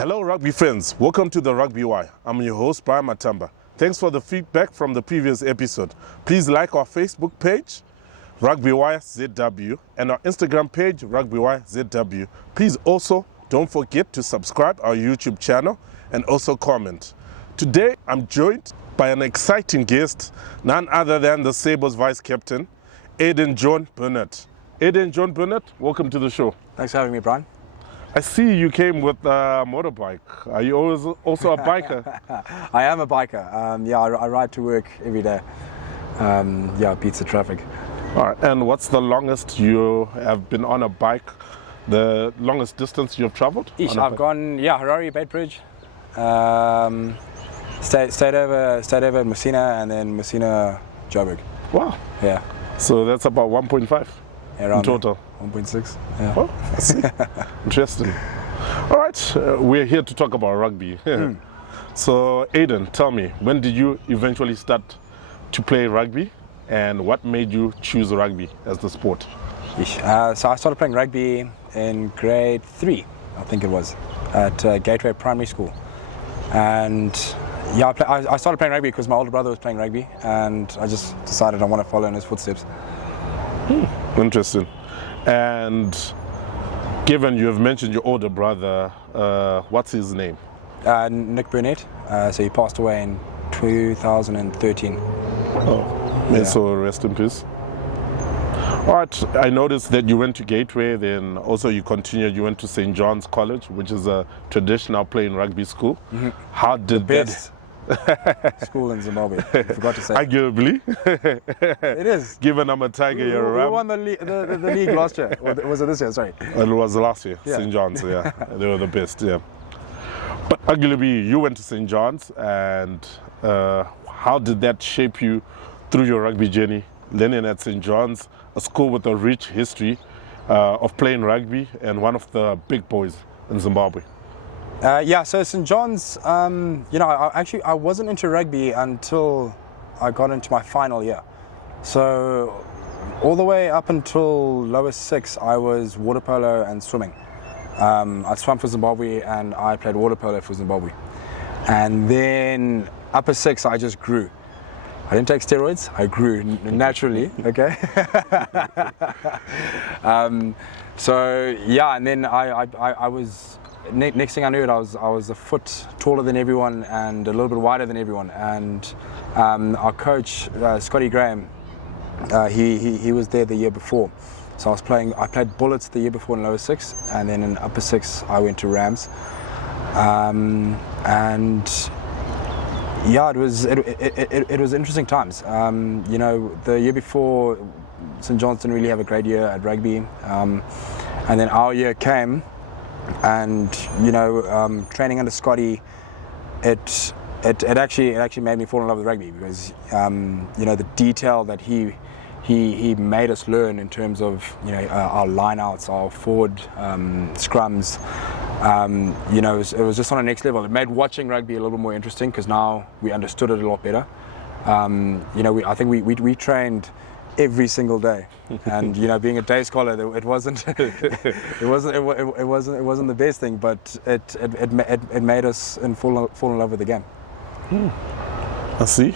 Hello Rugby fans, welcome to the Rugby Wire. I'm your host Brian Matamba. Thanks for the feedback from the previous episode. Please like our Facebook page, Rugby Wire ZW, and our Instagram page, Rugby Wire ZW. Please also don't forget to subscribe our YouTube channel and also comment. Today I'm joined by an exciting guest, none other than the Sables Vice Captain, Aiden John Burnett. Aiden John Burnett, welcome to the show. Thanks for having me, Brian. I see you came with a motorbike. Are you also a biker? I am a biker. I ride to work every day. Beats the traffic. All right. And what's the longest you have been on a bike? The longest distance you've traveled? I've gone, Harare, Baitbridge. Stayed over at Messina and then Messina, Joburg. Wow. Yeah. So that's about 1.5 in total. 1.6. Yeah. Oh, I see. Interesting. All right. We're here to talk about rugby. So, Aiden, tell me, when did you eventually start to play rugby, and what made you choose rugby as the sport? So I started playing rugby in grade 3, I think it was, at Gateway Primary School. And I started playing rugby because my older brother was playing rugby, and I just decided I want to follow in his footsteps. Interesting. And given you have mentioned your older brother, what's his name? Nick Burnett. So he passed away in 2013. Oh, yeah. So rest in peace. All right, I noticed that you went to Gateway, then also you went to St. John's College, which is a traditional playing rugby school. Mm-hmm. How did that... school in Zimbabwe, I forgot to say. Arguably. It is. Given I'm a Tiger, you're a Ram. We won the league last year. Or was it this year? Sorry. It was last year, yeah. St. John's, yeah. They were the best, yeah. But arguably, you went to St. John's, and how did that shape you through your rugby journey? Learning at St. John's, a school with a rich history of playing rugby and one of the big boys in Zimbabwe. So St. John's, I wasn't into rugby until I got into my final year. So all the way up until lower 6, I was water polo and swimming. I swam for Zimbabwe and I played water polo for Zimbabwe. And then upper 6, I just grew. I didn't take steroids, I grew naturally, okay? And then I was... Next thing I knew, I was a foot taller than everyone and a little bit wider than everyone. And our coach, Scotty Graham, he was there the year before. So I played Bullets the year before in lower 6, and then in upper 6 I went to Rams. It was interesting times. The year before, St. John's didn't really have a great year at rugby, and then our year came. And training under Scotty, it actually made me fall in love with rugby because the detail that he made us learn in terms of our lineouts, our forward scrums. It was just on a next level. It made watching rugby a little bit more interesting because now we understood it a lot better. I think we trained every single day, and being a day scholar, it wasn't the best thing, but it made us fall in love with the game. I see.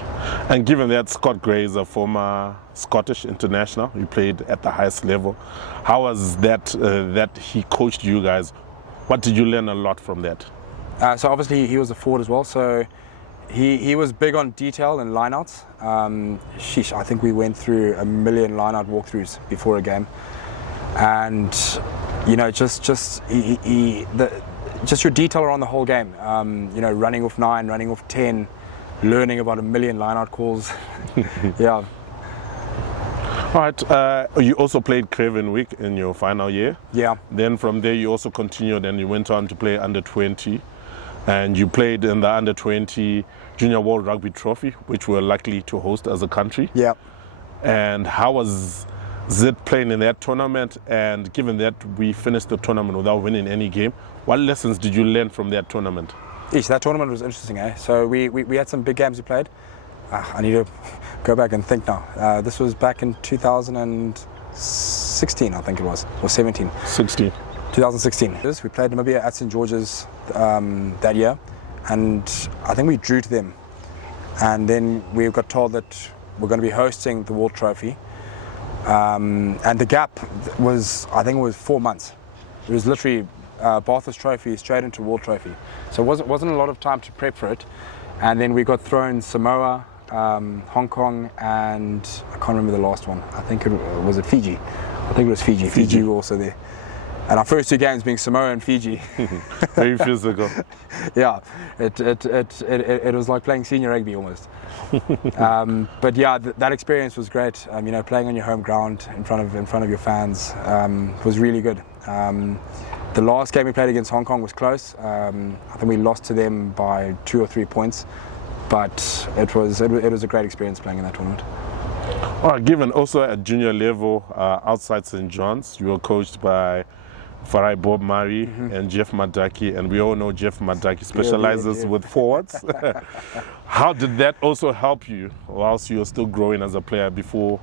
And given that Scott Gray is a former Scottish international, he played at the highest level. How was that that he coached you guys? What did you learn a lot from that? So obviously he was a forward as well, so he was big on detail and lineouts. I think we went through 1 million lineout walkthroughs before a game, and just your detail around the whole game. Running off 9, running off 10, learning about 1 million lineout calls. Yeah. All right. You also played Craven Week in your final year. Yeah. Then from there you also continued and you went on to play under 20. And you played in the Under-20 Junior World Rugby Trophy, which we're lucky to host as a country. Yeah. And how was it playing in that tournament? And given that we finished the tournament without winning any game, what lessons did you learn from that tournament? That tournament was interesting, eh? So we had some big games we played. I need to go back and think now. This was back in 2016, I think it was, or 17. 16. 2016. We played Namibia at St. George's that year, and I think we drew to them. And then we got told that we're going to be hosting the World Trophy. And the gap was, I think it was 4 months. It was literally Barthas Trophy straight into World Trophy. So it wasn't a lot of time to prep for it. And then we got thrown Samoa, Hong Kong, and I can't remember the last one. I think was it Fiji. I think it was Fiji. Fiji were also there. And our first 2 games being Samoa and Fiji. Very physical. Yeah, it was like playing senior rugby almost. But yeah, that experience was great. You know, playing on your home ground in front of your fans was really good. The last game we played against Hong Kong was close. I think we lost to them by 2 or 3 points, but it was a great experience playing in that tournament. All right, given also at junior level outside St. John's, you were coached by Farai Bob Murray and Jeff Madaki, and we all know Jeff Madaki specializes with forwards. How did that also help you whilst you were still growing as a player before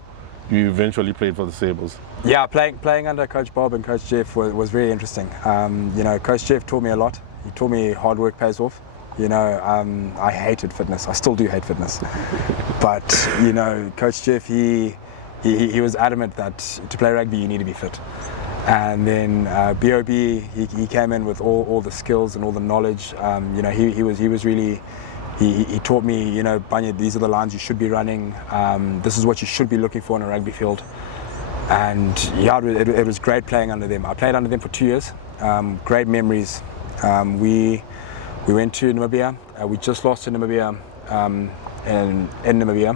you eventually played for the Sables? Yeah, playing under Coach Bob and Coach Jeff was very interesting. You know, Coach Jeff taught me a lot. He taught me hard work pays off. You know, I hated fitness. I still do hate fitness. But, you know, Coach Jeff, he was adamant that to play rugby you need to be fit. And then BOB, he came in with all the skills and all the knowledge. You know, he was really, he taught me, you know, Banya, these are the lines you should be running. This is what you should be looking for in a rugby field. And yeah, it was great playing under them. I played under them for 2 years. Great memories. We went to Namibia. We just lost to Namibia in Namibia.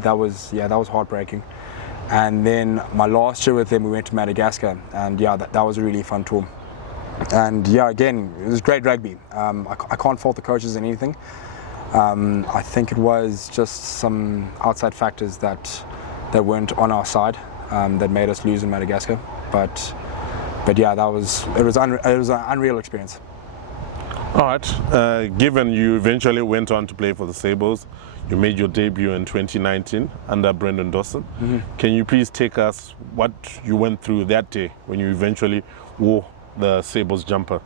That was heartbreaking. And then my last year with them, we went to Madagascar, and yeah, that was a really fun tour. And yeah, again, it was great rugby. I can't fault the coaches in anything. I think it was just some outside factors that weren't on our side that made us lose in Madagascar. But yeah, it was an unreal experience. All right. Given you eventually went on to play for the Sables, you made your debut in 2019 under Brendan Dawson. Can you please take us what you went through that day when you eventually wore the Sables jumper?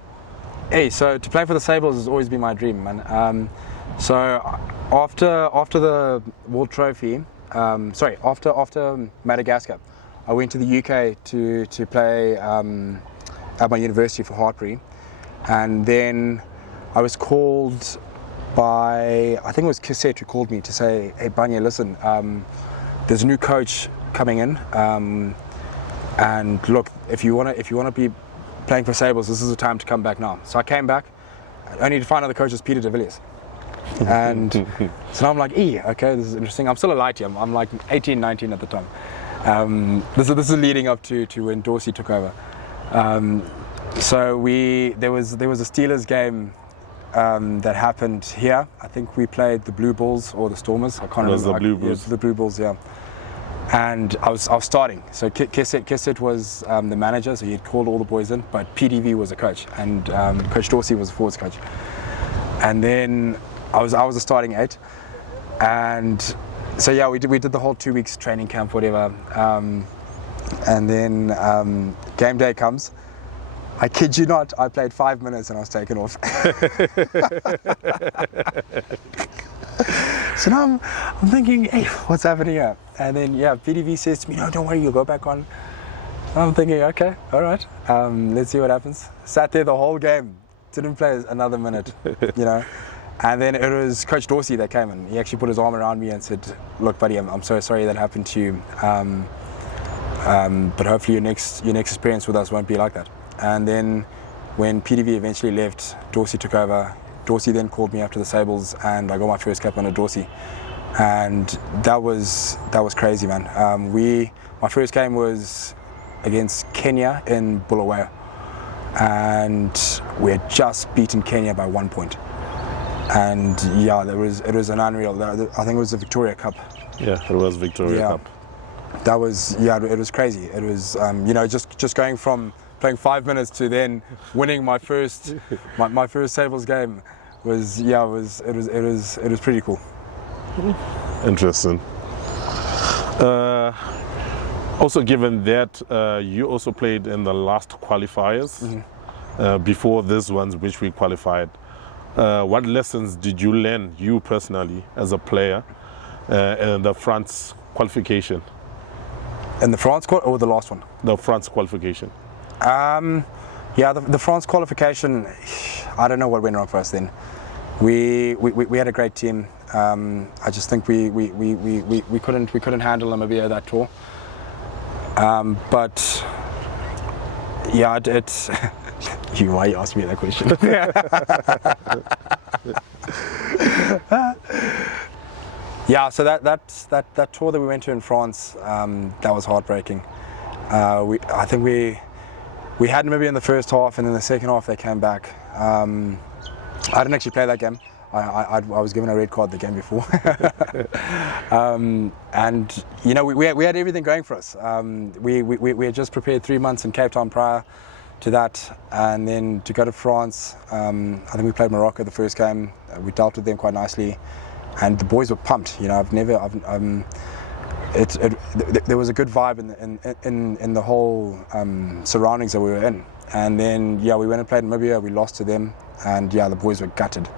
Hey, so to play for the Sables has always been my dream, man. So after the World Trophy, after Madagascar, I went to the UK to play at my university for Hartbury, and then I was called by, I think it was Cassette who called me to say, hey Banya, listen, there's a new coach coming in, and look, if you want to be playing for Sables, this is the time to come back now. So I came back, only to find out the coach was Peter de Villiers. And so now I'm like, okay, this is interesting. I'm still a lighty. I'm like 18, 19 at the time. This is leading up to when Dorsey took over. So there was a Steelers game that happened here. I think we played the Blue Bulls or the Stormers. I can't remember. It was the Blue Bulls. The Blue Bulls, yeah. And I was starting. So Kisset was the manager, so he had called all the boys in, but PDV was a coach, and Coach Dorsey was a forwards coach. And then I was a starting 8, and so yeah, we did the whole 2 weeks training camp, whatever. And then game day comes. I kid you not, I played 5 minutes and I was taken off. So now I'm thinking, hey, what's happening here? And then yeah, PDV says to me, no, don't worry, you'll go back on. I'm thinking, okay, all right, let's see what happens. Sat there the whole game, didn't play another minute, you know. And then it was Coach Dorsey that came in. He actually put his arm around me and said, look, buddy, I'm so sorry that happened to you. But hopefully your next experience with us won't be like that. And then when PDV eventually left, Dorsey took over. Dorsey then called me up to the Sables, and I got my first cap under Dorsey. And that was crazy, man. My first game was against Kenya in Bulawayo, and we had just beaten Kenya by 1 point. And yeah, it was an unreal. I think it was the Victoria Cup. Yeah, it was Victoria Cup. That was it was crazy. It was just going from playing 5 minutes to then winning my first Sables game was it was pretty cool. Interesting. Also, given that you also played in the last qualifiers before this ones which we qualified, what lessons did you learn, you personally, as a player, in the France qualification? In the France or the last one? The France qualification. Yeah, the France qualification, I don't know what went wrong for us then. We had a great team. I just think we couldn't handle Namibia that tour. But yeah, it's why you asked me that question? Yeah, so that tour that we went to in France, that was heartbreaking. I think we had Namibia in the first half, and in the second half they came back. I didn't actually play that game. I was given a red card the game before. And you know, we had everything going for us. We had just prepared 3 months in Cape Town prior to that, and then to go to France. I think we played Morocco the first game. We dealt with them quite nicely, and the boys were pumped. You know, there was a good vibe in the whole surroundings that we were in. And then yeah, we went and played Namibia. We lost to them, and yeah, the boys were gutted.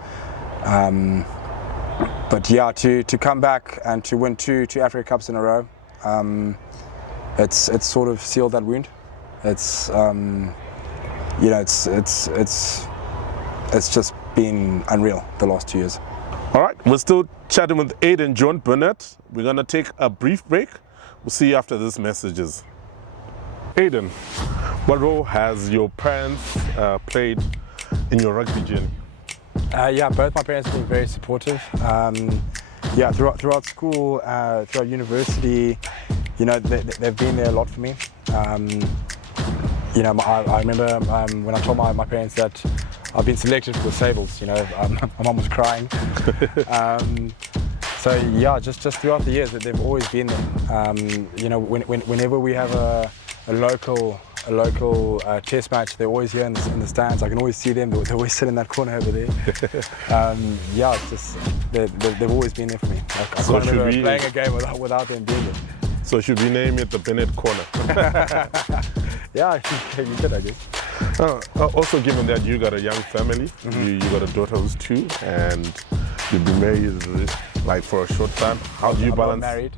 But yeah, to come back and to win two Africa Cups in a row, it's sort of sealed that wound. It's you know, it's just been unreal the last 2 years. All right, we're still chatting with Aiden Burnett. We're gonna take a brief break. We'll see you after these messages. Aiden, what role has your parents played in your rugby journey? Yeah, both my parents have been very supportive. Yeah, throughout school, throughout university, you know, they've been there a lot for me. You know, I remember when I told my parents that I've been selected for the Sables, you know, my mum was crying. So yeah, just throughout the years, they've always been there. You know, whenever we have a local test match, they're always here in the stands. I can always see them. They always sit in that corner over there. Yeah, it's just they've always been there for me. I can't remember playing a game without them being there. So should we name it the Burnett Corner? Yeah, you could, I guess. Also, given that you got a young family, you got a daughter who's 2, and you've been married like for a short time. How do you balance? I'm married.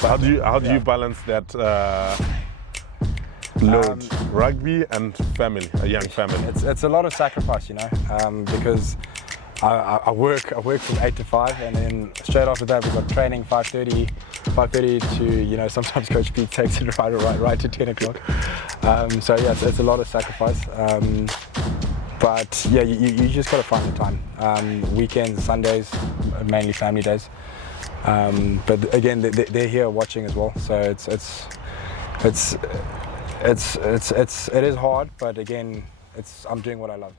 So how do you balance that load, rugby and family, a young family? It's a lot of sacrifice, you know, because I work from 8 to 5, and then straight after that we've got training 5:30 to, you know, sometimes Coach Pete takes it right to 10 o'clock. So yeah, it's a lot of sacrifice. But yeah, you just got to find the time. Weekends, Sundays, mainly family days. But again, they're here watching as well. So it is hard, but again, I'm doing what I love.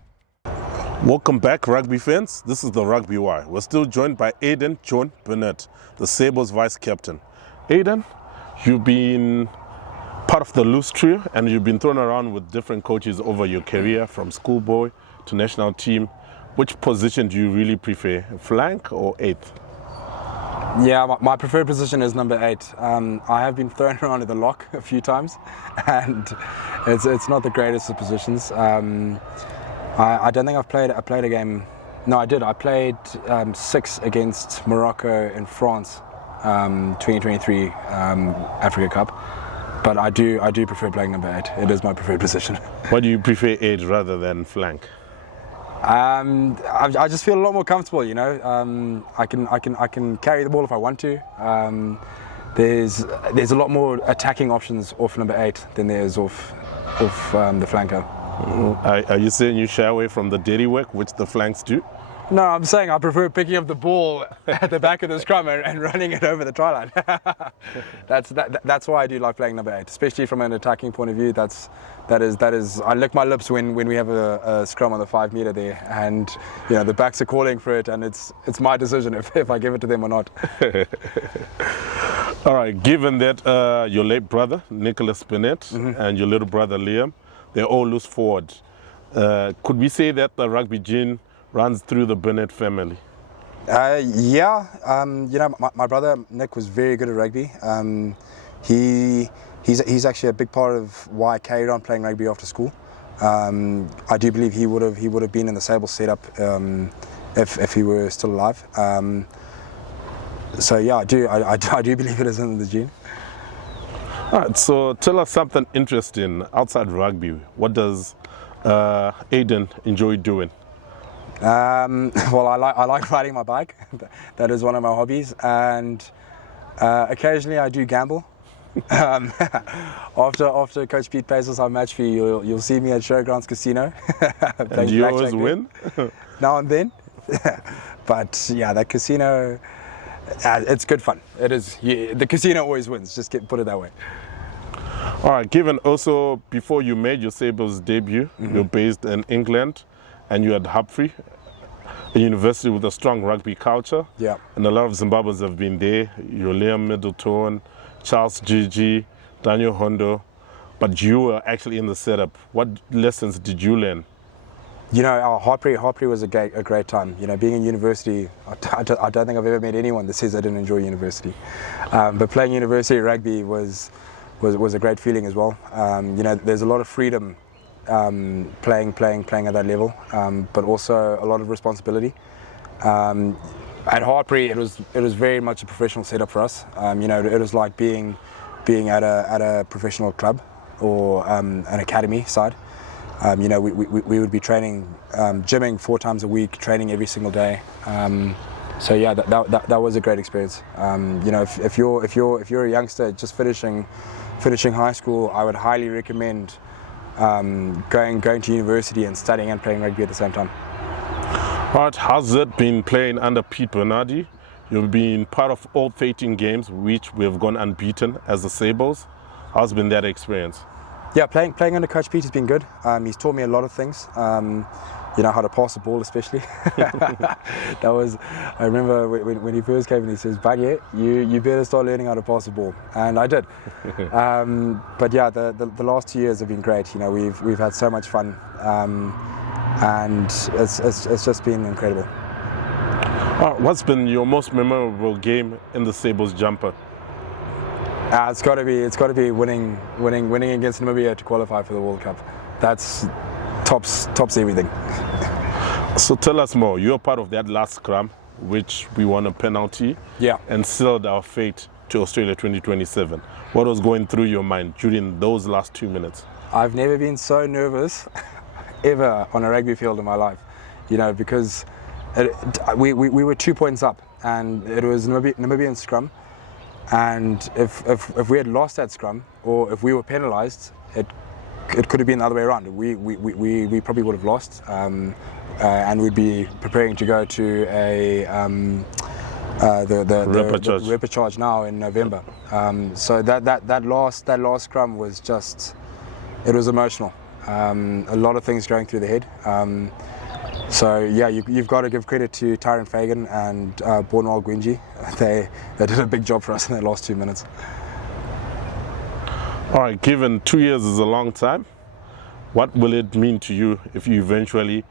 Welcome back, rugby fans. This is the Rugby Wire. We're still joined by Aiden Burnett, the Sables vice captain. Aiden, you've been part of the loose trio, and you've been thrown around with different coaches over your career, from schoolboy to national team. Which position do you really prefer, flank or 8th? Yeah, my preferred position is number 8. I have been thrown around in the lock a few times, and it's not the greatest of positions. I don't think I've played a game. No, I did. I played 6 against Morocco in France, 2023 Africa Cup. But I do prefer playing number 8. It is my preferred position. Why do you prefer 8 rather than flank? I just feel a lot more comfortable. You know, I can carry the ball if I want to. There's a lot more attacking options off number 8 than there is off the flanker. Are you saying you shy away from the dirty work which the flanks do? No, I'm saying I prefer picking up the ball at the back of the scrum and running it over the try line. That's why I do like playing number 8, especially from an attacking point of view. That is. I lick my lips when we have a scrum on the 5 meter there, and you know the backs are calling for it, and it's my decision if I give it to them or not. All right. Given that your late brother Nicholas Burnett and your little brother Liam, they're all loose forward, could we say that the rugby gene runs through the Burnett family? Yeah, my brother Nick was very good at rugby. He's actually a big part of why I carried on playing rugby after school. I do believe he would have been in the Sables setup if he were still alive. So yeah, I do believe it is in the gene. All right, so tell us something interesting outside rugby. What does Aiden enjoy doing? Well, I like riding my bike. That is one of my hobbies, and occasionally I do gamble. After Coach Pete pays us our match fee, you'll see me at Showgrounds Casino. And do you always win? Now and then. But yeah, that casino, it's good fun. It is. Yeah, the casino always wins. Just put it that way. All right. Given also before you made your Sables debut, you're based in England, and you had Hobbies, a university with a strong rugby culture. Yeah. And a lot of Zimbabweans have been there. You're Liam Middleton, Charles Gigi, Daniel Hondo, but you were actually in the setup. What lessons did you learn? Hobbies was a great time. Being in university, I don't think I've ever met anyone that says I didn't enjoy university. But playing university rugby was a great feeling as well. There's a lot of freedom playing at that level, but also a lot of responsibility. At Harpreet, it was very much a professional setup for us. It was like being at a professional club or an academy side. We would be training, gymming 4 times a week, training every single day. So yeah, that was a great experience. If you're a youngster just finishing high school, I would highly recommend going to university and studying and playing rugby at the same time. All right, how's it been playing under Pete Bernardi? You've been part of all 13 games, which we have gone unbeaten as the Sables. How's been that experience? Yeah, playing under Coach Pete has been good. He's taught me a lot of things. How to pass the ball, especially. I remember when he first came and he says, "Baggy, you better start learning how to pass the ball," and I did. But yeah, the last 2 years have been great. We've had so much fun, and it's just been incredible. What's been your most memorable game in the Sables jumper? It's got to be winning against Namibia to qualify for the World Cup. That's tops everything. So tell us more. You're part of that last scrum, which we won a penalty, yeah, and sealed our fate to Australia 2027. What was going through your mind during those last 2 minutes? I've never been so nervous ever on a rugby field in my life. Because we were 2 points up, and it was Namibian scrum. And if we had lost that scrum, or if we were penalised, it could have been the other way around. We probably would have lost, and we'd be preparing to go to the repechage now in November. So that last scrum was it was emotional. A lot of things going through the head. So yeah, you've got to give credit to Tyron Fagan and Bornwell Gwinji. They did a big job for us in the last 2 minutes. All right, given 2 years is a long time, what will it mean to you if you eventually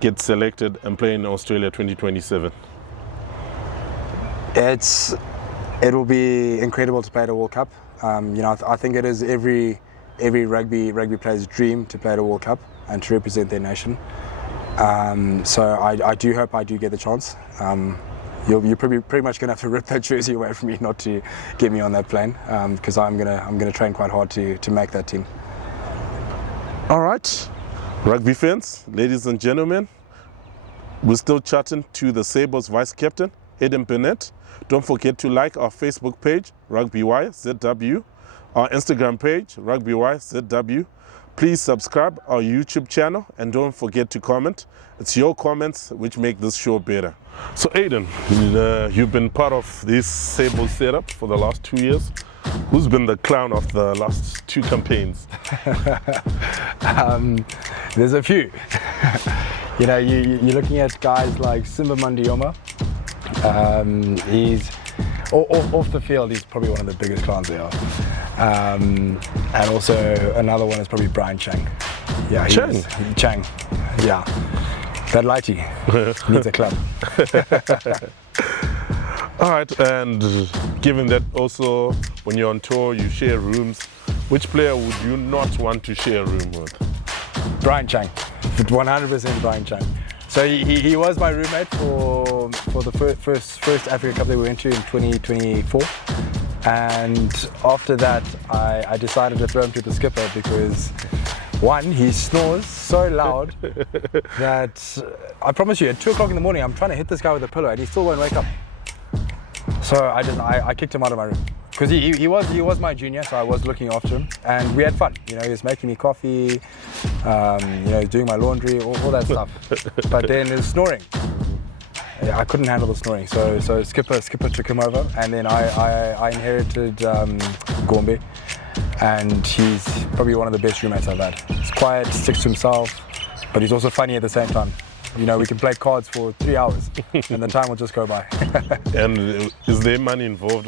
get selected and play in Australia 2027? It will be incredible to play at a World Cup. I think it is every rugby player's dream to play at a World Cup and to represent their nation. So I do hope I do get the chance. You're pretty much going to have to rip that jersey away from me not to get me on that plane, because I'm gonna train quite hard to make that team. All right, rugby fans, ladies and gentlemen, we're still chatting to the Sables vice captain, Aiden Burnett. Don't forget to like our Facebook page, RugbyYZW, our Instagram page, RugbyYZW. Please subscribe our YouTube channel, and don't forget to comment. It's your comments which make this show better. So Aiden, you've been part of this Sables setup for the last 2 years. Who's been the clown of the last 2 campaigns? There's a few. You're looking at guys like Simba Mandioma. He's off the field, he's probably one of the biggest clowns there are. And also another one is probably Brian Chang. Yeah, Chang. Yeah, that lighty needs a club. All right, and given that also when you're on tour you share rooms, which player would you not want to share a room with? Brian Chang, 100% Brian Chang. So he was my roommate for the first Africa Cup that we went to in 2024, and after that I decided to throw him to the skipper because one, he snores so loud that I promise you at 2 o'clock in the morning I'm trying to hit this guy with a pillow and he still won't wake up. So I kicked him out of my room because he was my junior, so I was looking after him and we had fun. You know, he was making me coffee, you know, doing my laundry, all that stuff. But then his snoring, I couldn't handle the snoring, so skipper took him over, and then I inherited Gombe, and he's probably one of the best roommates I've had. He's quiet, sticks to himself, but he's also funny at the same time. You know, we can play cards for 3 hours and the time will just go by. And is there money involved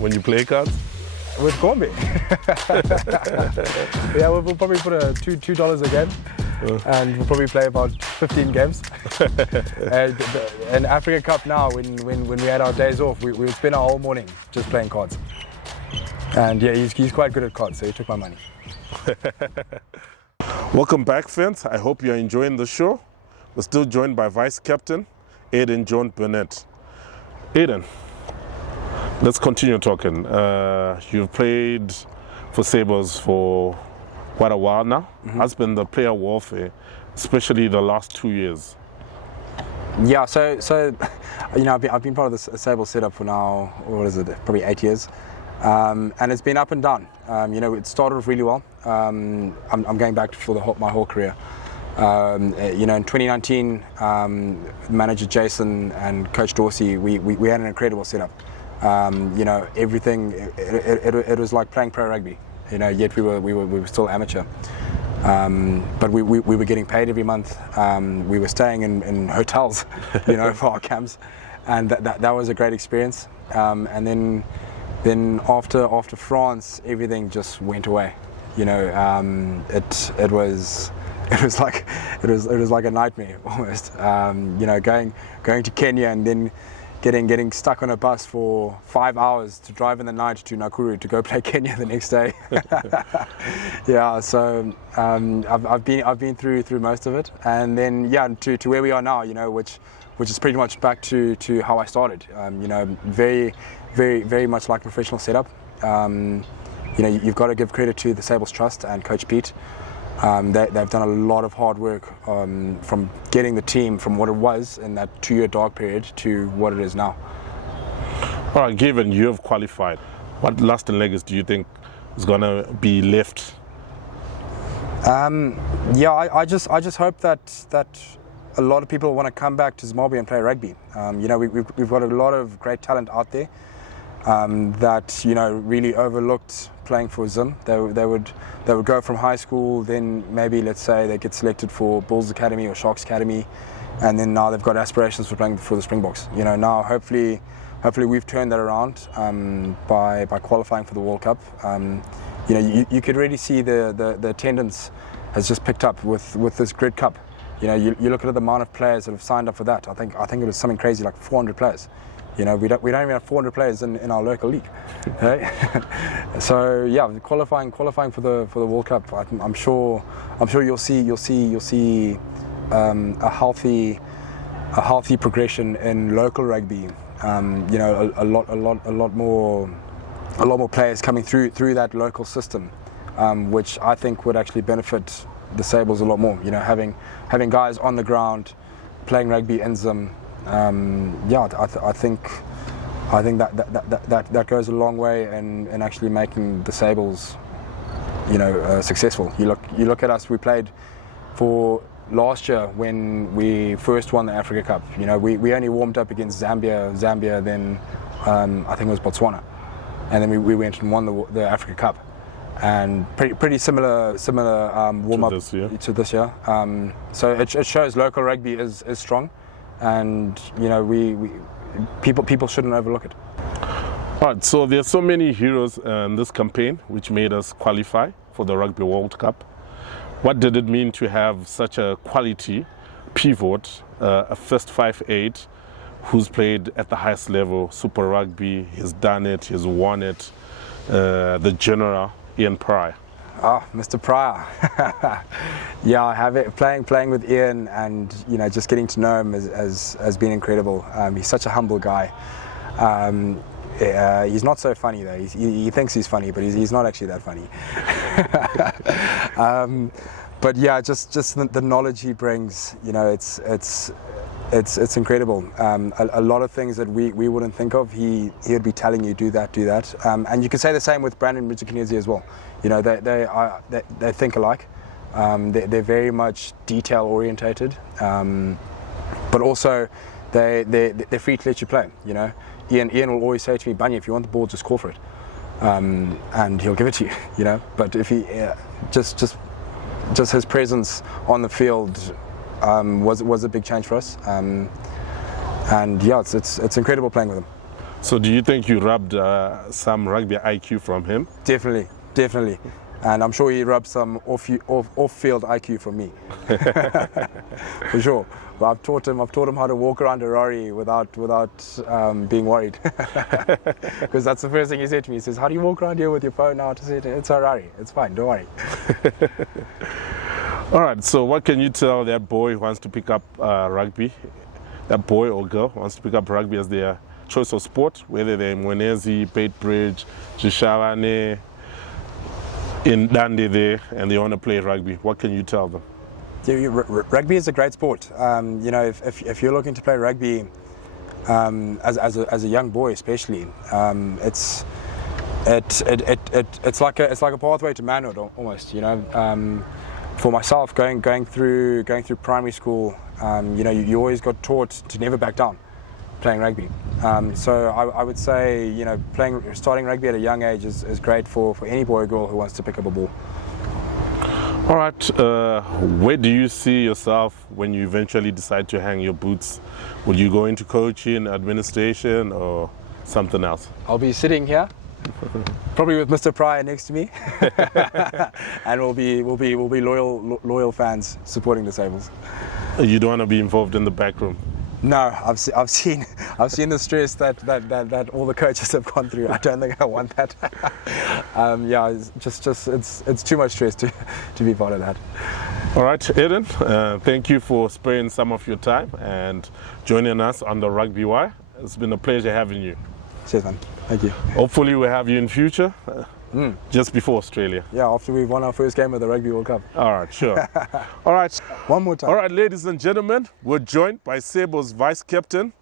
when you play cards? With Gombe. Yeah, we'll probably put $2 a game and we'll probably play about 15 games. And Africa Cup now, when we had our days off, we would spend our whole morning just playing cards. And yeah, he's quite good at cards, so he took my money. Welcome back, fans. I hope you're enjoying the show. We're still joined by Vice Captain Aiden Burnett. Aiden, let's continue talking. You've played for Sables for quite a while now. Has been the player warfare, especially the last 2 years. Yeah, so you know, I've been part of the Sables setup for now, what is it, probably 8 years. And it's been up and down. You know, it started off really well. I'm going back for my whole career. You know, in 2019, manager Jason and coach Dorsey, we had an incredible setup. You know, everything, it was like playing pro rugby, you know, yet we were still amateur. But we were getting paid every month. We were staying in hotels, you know, for our camps, and that was a great experience. And then after France, everything just went away. You know, it was like a nightmare almost. You know, going to Kenya and then getting stuck on a bus for 5 hours to drive in the night to Nakuru to go play Kenya the next day. Yeah, so I've been through most of it, and then yeah, to where we are now. You know, which is pretty much back to how I started. You know, very much like professional setup. You know, you've got to give credit to the Sables Trust and Coach Pete. They've done a lot of hard work from getting the team from what it was in that 2-year dark period to what it is now. All right, given you have qualified, what lasting legacy do you think is going to be left? Yeah, I just hope that a lot of people want to come back to Zimbabwe and play rugby. You know, we've got a lot of great talent out there that, you know, really overlooked playing for Zim. They would go from high school, then maybe, let's say, they get selected for Bulls Academy or Sharks Academy, and then now they've got aspirations for playing for the Springboks. You know, now hopefully we've turned that around by qualifying for the World Cup. You know, you could really see the attendance has just picked up with this Grid Cup. You know, you look at the amount of players that have signed up for that. I think it was something crazy like 400 players. You know, we don't even have 400 players in our local league. Right? So yeah, qualifying for the World Cup. I'm sure you'll see a healthy progression in local rugby. You know, a lot more players coming through that local system, which I think would actually benefit the Sables a lot more. You know, having guys on the ground playing rugby in Zim. Yeah, I think that goes a long way in actually making the Sables, you know, successful. You look at us. We played for last year when we first won the Africa Cup. You know, we only warmed up against Zambia, then I think it was Botswana, and then we went and won the Africa Cup. And pretty similar warm up to this year. So it shows local rugby is strong. And you know, people shouldn't overlook it. All right, so there's so many heroes in this campaign which made us qualify for the Rugby World Cup. What did it mean to have such a quality pivot, a first 5'8", who's played at the highest level, Super Rugby. He's done it, he's won it. The General, Ian Pryor. Oh, Mr. Pryor. Yeah, I have it. Playing with Ian, and just getting to know him has been incredible. He's such a humble guy. He's not so funny though. He thinks he's funny, but he's not actually that funny. But yeah, just the knowledge he brings, it's incredible. A lot of things that we wouldn't think of, he would be telling you, do that. And you can say the same with Brandon Mchikinezi as well. They think alike. They're very much detail orientated, but also they're free to let you play. Ian will always say to me, "Bunny, if you want the ball, just call for it," and he'll give it to you. But if he just his presence on the field was a big change for us, and yeah, it's incredible playing with him. So, do you think you rubbed some rugby IQ from him? Definitely, and I'm sure he rubbed some off-field IQ from me, for sure. But I've taught him how to walk around a Rari without being worried, because that's the first thing he said to me. He says, "How do you walk around here with your phone now?" I said, "It's a Rari, it's fine, don't worry." All right, so what can you tell that boy who wants to pick up rugby, that boy or girl who wants to pick up rugby as their choice of sport, whether they're in Mwenezi, Beitbridge, Jishawane, in Dande there, and they want to play rugby? What can you tell them? Rugby is a great sport. If you're looking to play rugby as a young boy, especially, it's like a pathway to manhood almost. For myself, going through primary school, you always got taught to never back down playing rugby. So I would say, starting rugby at a young age is great for any boy or girl who wants to pick up a ball. All right, where do you see yourself when you eventually decide to hang your boots? Will you go into coaching, administration, or something else? I'll be sitting here, probably with Mr. Pryor next to me, and we'll be loyal fans supporting the Sables. You don't want to be involved in the back room? No, I've seen the stress that all the coaches have gone through. I don't think I want that. Yeah, it's too much stress to be part of that. All right, Aiden, thank you for sparing some of your time and joining us on the Rugby Wire. It's been a pleasure having you. Cheers, man. Thank you. Hopefully we'll have you in future, just before Australia. Yeah, after we've won our first game of the Rugby World Cup. All right, sure. All right. One more time. All right, ladies and gentlemen, we're joined by Sables Vice Captain,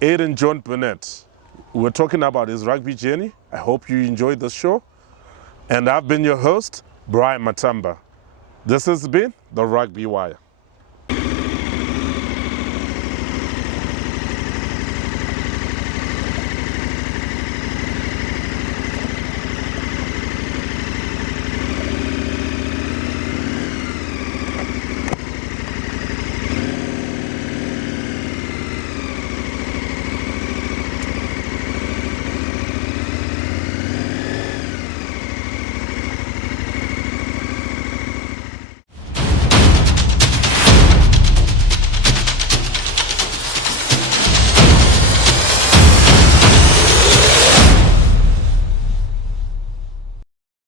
Aiden Burnett. We're talking about his rugby journey. I hope you enjoyed the show. And I've been your host, Brian Matamba. This has been the Rugby Wire.